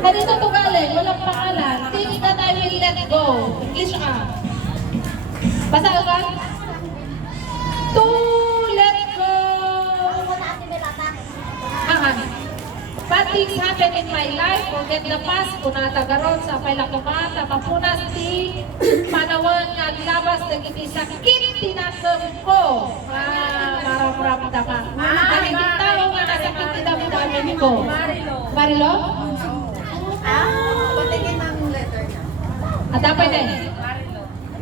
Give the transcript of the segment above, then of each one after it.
Kanino to galing? Walang pangalan. Things that I will let go. English ka. Basa ka? To let go. Bad things happen in my life. Forget the past. Kunata garon sa pailakumata. Mapunas di panawang nga labas na sakit tinasam ko. Maramdaman. Nakikitao nga nasakit tinamdamin ko. Marilo? Patingin ng letter niya. At apa na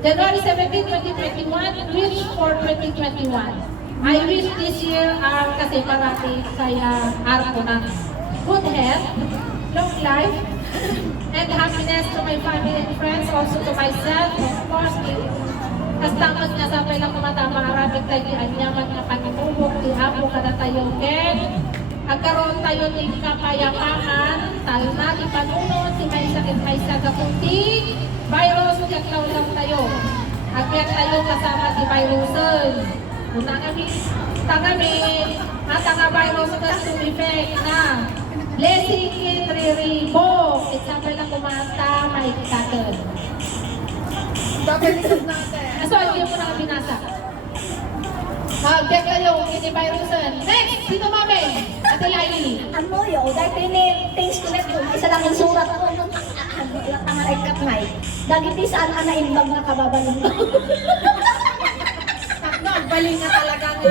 January 17, 2021, wish for 2021. I wish this year kasi marami kaya araw ko na good health, long life, and happiness to my family and friends, also to myself, of course. Kastaman nga sa lang kumatama, marami tayo di anyaman nga panitubok, di apo kada tayo, ken agkaroon tayo ng kapayapaan, talna, ipanunod, si may sakit may sagapunti, virus, yaklaw lang tayo. Agyak tayo kasama si virusen. Una kami, at ang virus na sumipek na blessing in riribok. Example lang kumanta, may katon. Babalikan natin. So, hindi mo na binasa. Agyak tayo, hindi virusen. Next, sino mami? Ate Laili. Ano yun? Dahil tini-taste ko nito, isa lang yung surat ko nung ilang tangal ay katnay. Dagiti saan ka na imbag na kababalong ko. No, baling na talaga nga.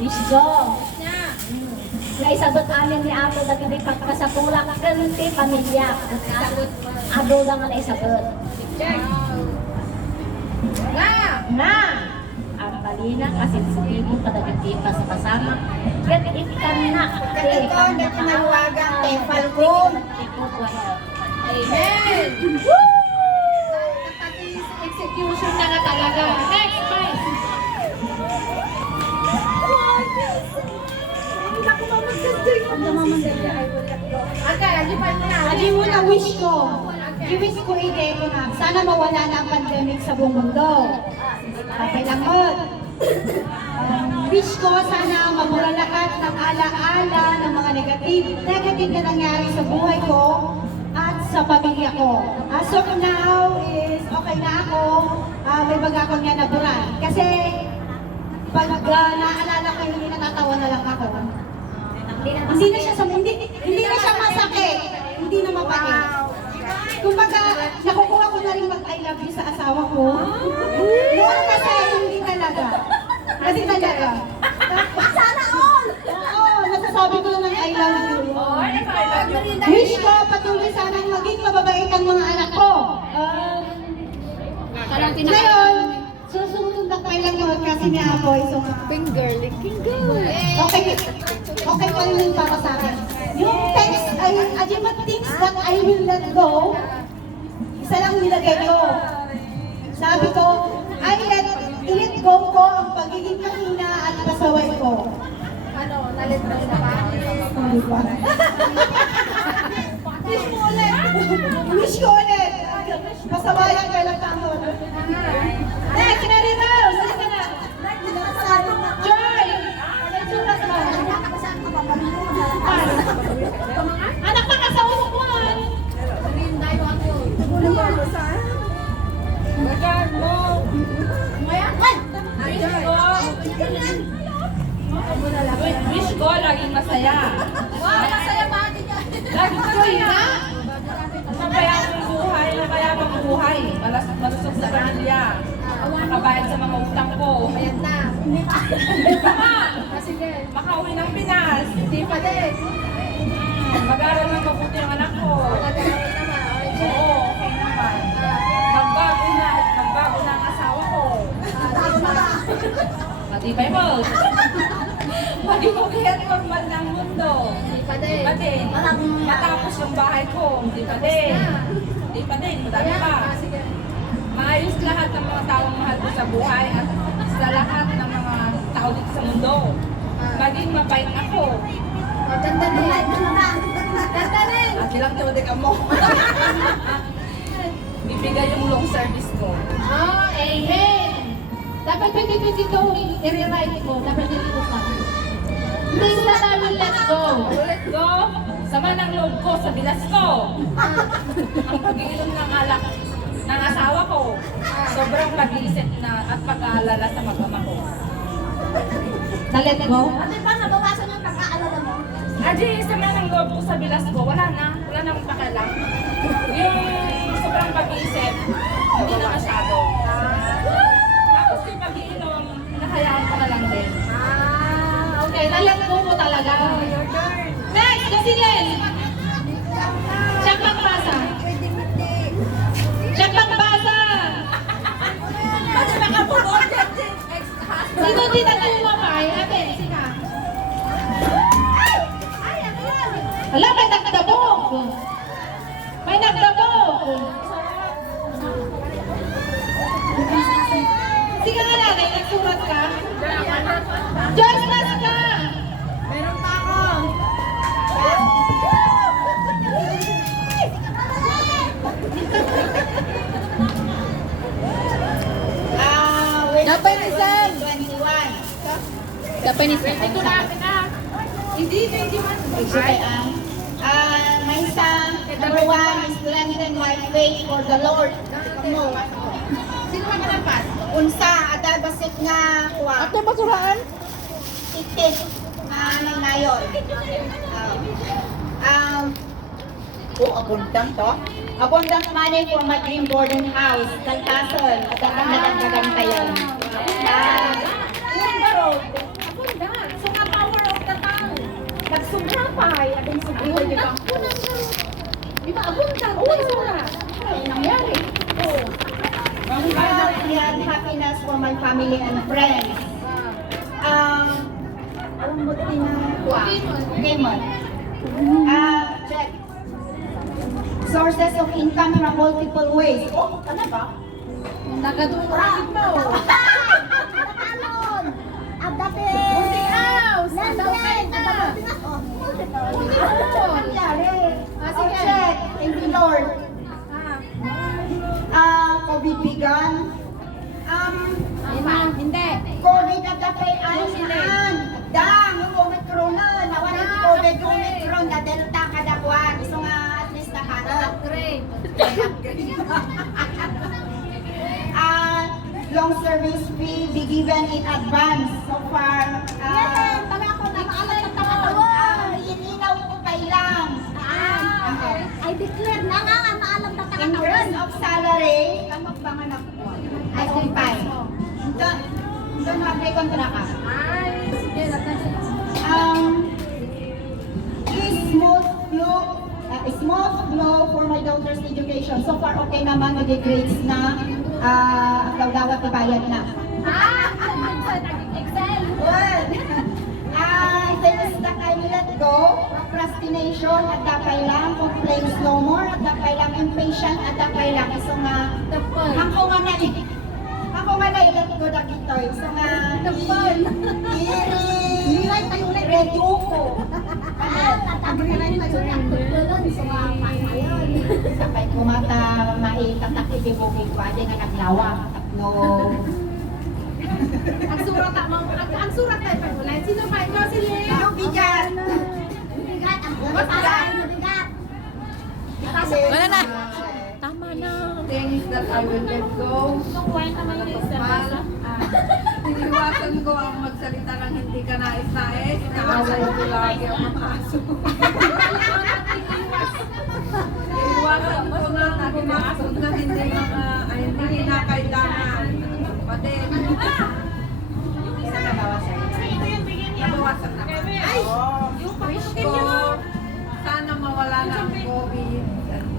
Wish ko. Na isagot amin ni Apo dagiti pagkasapulak kanti pamilya. Ado lang na isagot. Na! Ang balina kasi sabihin kadagiti pa sa kasama. Yan ikan na. Katito, nagmalawagang tefal ko. Amen! Pati sa execution na nga talaga. Next, guys. Okay, alipan mo na. Adi mo na wish ko. I-wish ko ide ko na. Sana mawala na ang pandemic sa buong mundo. Okay lang mo. Wish ko sana mamura lahat ng alaala ng mga negative na nangyari sa buhay ko at sa pamilya ko. As of now is okay na ako. May baga ko nga naburan. Kasi pag naalala ko hindi natatawa na lang ako. Hindi na siya masakit. Hindi na mapakit. Kumbaga, nakukuha ko na rin mag-I love you sa asawa ko. Noon kasi hindi talaga. Kasi talaga. Sana all! Oo, nasasabi ko lang ng I love you. Wish ko patuloy sanang maging mababait ang mga anak ko. Ngayon, susunod na kayo lang yun kasi ni Apoy. So, Finger licking good. okay pa rin yung para sa akin. Yung text, Ajima things that I will let go, isa lang nilagay ko. Sabi ko, i-let go ko ang pagiging mahina at pasaway ko. Ano, nalit mo sa bahay. Hindi ba? Wish mo ulit. Wish ko ulit. Pasawayan ka lang tangon. Next, Mary Rose. Sige ka na. Joy! Anong sulat mo? Anak pa ka sa upuan. Bagan mo. Wish ko, laging masaya. Wow, masaya ba din yan? Laging joy na. Mapayamang buhay. Malusog sa pamilya. Makabayad sa mga utang ko. Ayan na. Sige. Makauwi ng Pinas. Hindi pa din. Mag-aral ng mabuti ang anak ko. Nag-aaral naman. Oo, okay naman. Nagbago na ang asawa ko. Matibay mo. Maging umihat normal ng mundo. Hindi pa din. Hindi pa din. Matapos yung bahay ko. Hindi pa din. Hindi pa din. Madami pa. Sige. Maayos lahat ng mga taong mahal ko sa buhay at sa lahat ng mga tao dito sa mundo. Maging mabait ako. Ganda din. Ganda din. At ilang tuwade ka mo. Bibigay yung long service ko. Amen! Dapat 2022, i-rewrite ko, dapat nilito ka. Things that I will let go. Let go. Sama ng loob ko sa bilas ko. Ang pag-iinom ng alak ng asawa ko. Sobrang pag-iisip na at pag-aalala sa mag-ama ko. Na-let go? Ano ba nabawasan yung pag-aalala mo? Adi, sama ng loob ko sa bilas ko. Wala na akong pakialam. Yung sobrang pag-iisip, hindi na masyado. Tapos yung pag-iinom, nahayaan ko na lang din. Okay, na-let go mo talaga. Next, kasi Len. Siya pang basa. Siya pang basa. Kasi nakapag-on yan din. Sino din nagtumamay? Ate, sika. Wala, may nagdabog. May nagdabog. Sika nga natin, nagsurat ka. Joyce, nasa ka. Meron pa ako. Japanese yan. 21. Japanese yan. Ito na, na. Hindi, 21. Okay, my son, number 1 is strengthen my faith for the Lord. Sino ka malapas? Unsa, ada basit nga kuha. Ate, basuraan? Itik na nayon. Abundant to? Abundant money for my dream boarding house. Kaltason. At ang nadagdagan kayo. Yung barog. Abundant. So, nga power of the tongue. Nagsubra pa. Ating subra, di ba? Di ba, abundant? Oo, sura. Ay, nangyari. Health and happiness for my family and friends. Anong buti na kuha? Gamon. Check. Sources of income in multiple ways. Oh, ano ba? Nagadumuragin mo. Tatalon! Abdapin! Multi house. Landline! Sige. Check. Thank you, Lord. COVID began. Hindi. COVID at dapay ayan. Dang, yung Omicron na. Nawan yung COVID, Omicron na Delta kada buwan. So nga, at least nakahanap. Great. Long service fee be given in advance. So far, Pala ako na maalam ng takatawan! ininaw ko kailang. I declare na nga nga maalam ng In takatawan! terms of salary, kamag panganak ko. Ay, kumpay. Doon mag-may kontra ka. Ay, sige, natansin. Small blow for my daughter's education. So far, okay naman, mag-grades na. Ang daw-dawat ibayad na. Excel! Well, things that I will let go, procrastination, at dapay lang, complaints no more, at dapay lang, impatient, at dapay lang. So nga, ako nga na i-let go na gitoy. So nga, reduko. Tatabirin na yun ang tutulon sa mga pangmayon. Sabay ko mata, maitatak ibibugin ko, adi nga naglawa. Tatlo. Ang surat tayo pag-ulan. Sino pa? Ikaw si Lee? Yung bigat. Bigat! Ang bigat! Bigat! Wala na. Tama na. Things that I will let go. Itong wine naman yung isa. Iniwasan ko ang magsalita ng hindi ka nais-nais. Naaway ko lagi ang mga aso. Iniwasan ko na pumasok na hindi na kailangan. Kapatid. Nabawasan na. Yung wish ko, sana mawala na ang COVID.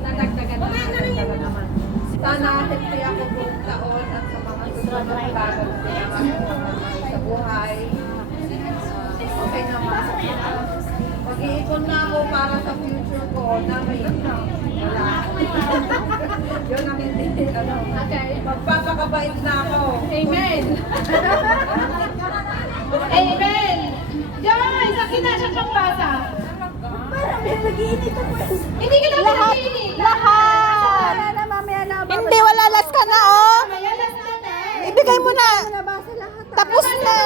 Nadagdagan naman. Sana happy ako buong taon at sa mga susunod na bago sa buhay. Okay naman. Mag-iipon na ako para sa future ko na may income. Wala. Yun ang hindi. Magpapakabait na ako. Amen. Amen. Guys, akin na siya pang basa. Hindi ka naman nakikinig. Lahat! Hindi, wala last ka na, oh! Kaya last na. Ibigay mo na. Tapos na.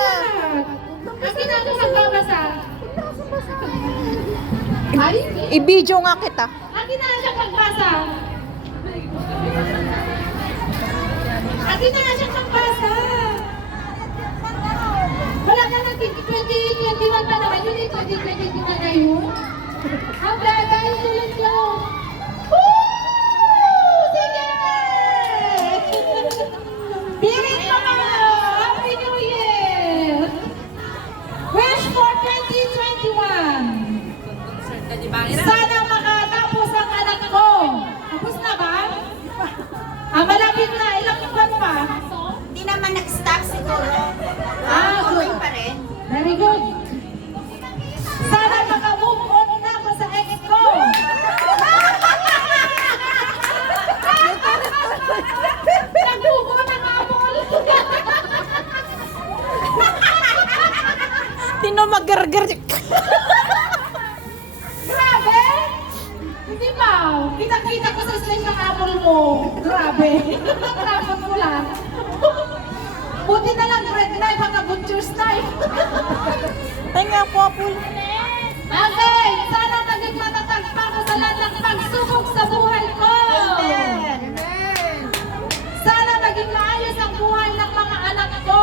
Ay, I-video nga kita. akin na siya pagbasa. Akin na siya pagbasa. Wala ka na 2021 pa naman yun, 2022 na ngayon. Ang gagay, tulad nyo. Woo! Sige! Birit pa mga! Happy New Year! Wish for 2021! Sana makatapos ang anak ko. Tapos na ba? Malapit na. Ilang buwan pa? Hindi naman nag-stop siguro. Good. Pa rin. Very good. Sana maka-move on na ako sa ex ko. Nagbubo ng apol. Tino mag-gargar. Grabe! Hindi ba? Kita-kita ko sa slice ng apple mo. Grabe. Rapot mo lang. Buti na lang bread knife, hanga butcher's knife. Ay nga po, Apul. Okay, sana naging matatag pa ako sa lahat ng pagsubok sa buhay ko. Sana naging maayos ang buhay ng mga anak ko.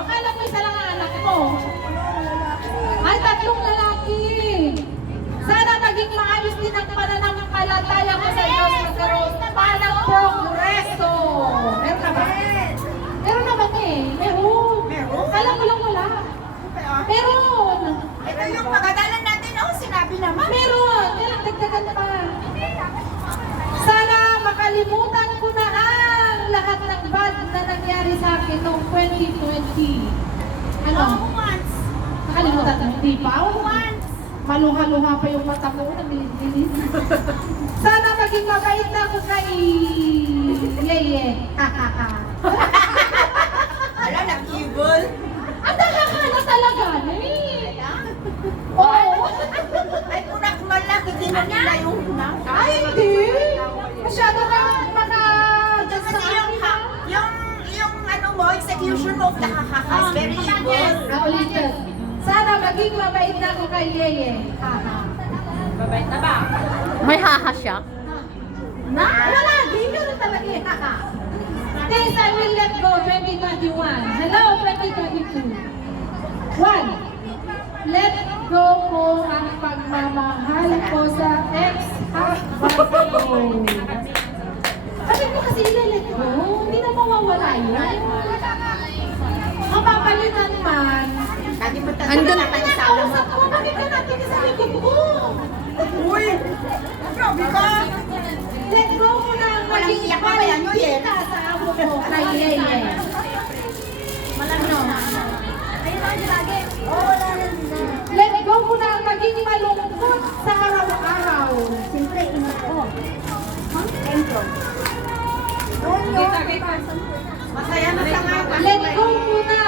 Akala mo isa lang ang anak ko. Ay, 3 lalaki. Sana naging maayos din ang pananampalataya ko sa Diyos. Magkaroon pa ng progreso. Meron ka ba? Meron naman eh. Meron. Alam mo lang wala. Meron. Ito yung pagadalan natin, oh, sinabi naman. Meron. Kailang dagdagan pa. Sana makalimutan ko na ang lahat ng bad na nangyari sa akin noong 2020. Ano? Once. Nakalimutan na. Hindi pa. Maluha-luha pa yung mata ko. Nabilis-bilis. Sana maging mabait na ako kay Yeye. Ala, nag-evil. Ang nakakala talaga eh. Oo. Ay, kunak malaki din na nila yung hunak. Ay, hindi. Masyado ka Kasi yung ano mo, execution of the kakakas, very evil. Ulitin. Sana maging mabait na ako kay Yeye. Mabait na ba? May haha siya. Wala, di meron talaga eh. Things I will let go 2021. Hello, 2022. 1. Let go ko ang pagmamahal ko sa ex-husband ko. Sabi ko kasi let go, hindi na mawawala yun. Mapapalitan man. Andun. Nakausap ko, bakit ka natin sa likod ko? Uy! Grabe ka! Let go mo na ang Walang maging iyak mamaya, New Year. kita sa amo ko kay Yeye. Let go mo na ang maging malungkot sa araw-araw. Siyempre, ina ko. Templo. Masaya na sa nga. Let go mo na.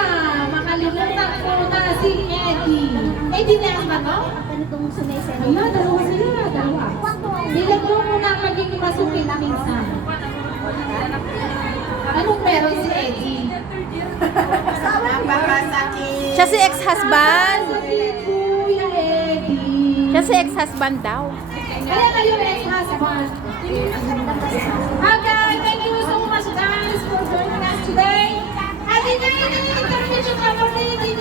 Makalimutan ko na si Eddie. Eddie na ang ba to? Ganitong sumiseno. Ayun, dalawa sila. Dalawa. Let go mo na ang maging masukit minsan. Anong meron si Eddie? Napakasakit. Siya si ex-husband. Sakit, Kuya Eddie. Siya si ex-husband daw. Kaya kayo ex-husband. Okay, thank you so much guys for joining us today. At in the intervention of our lady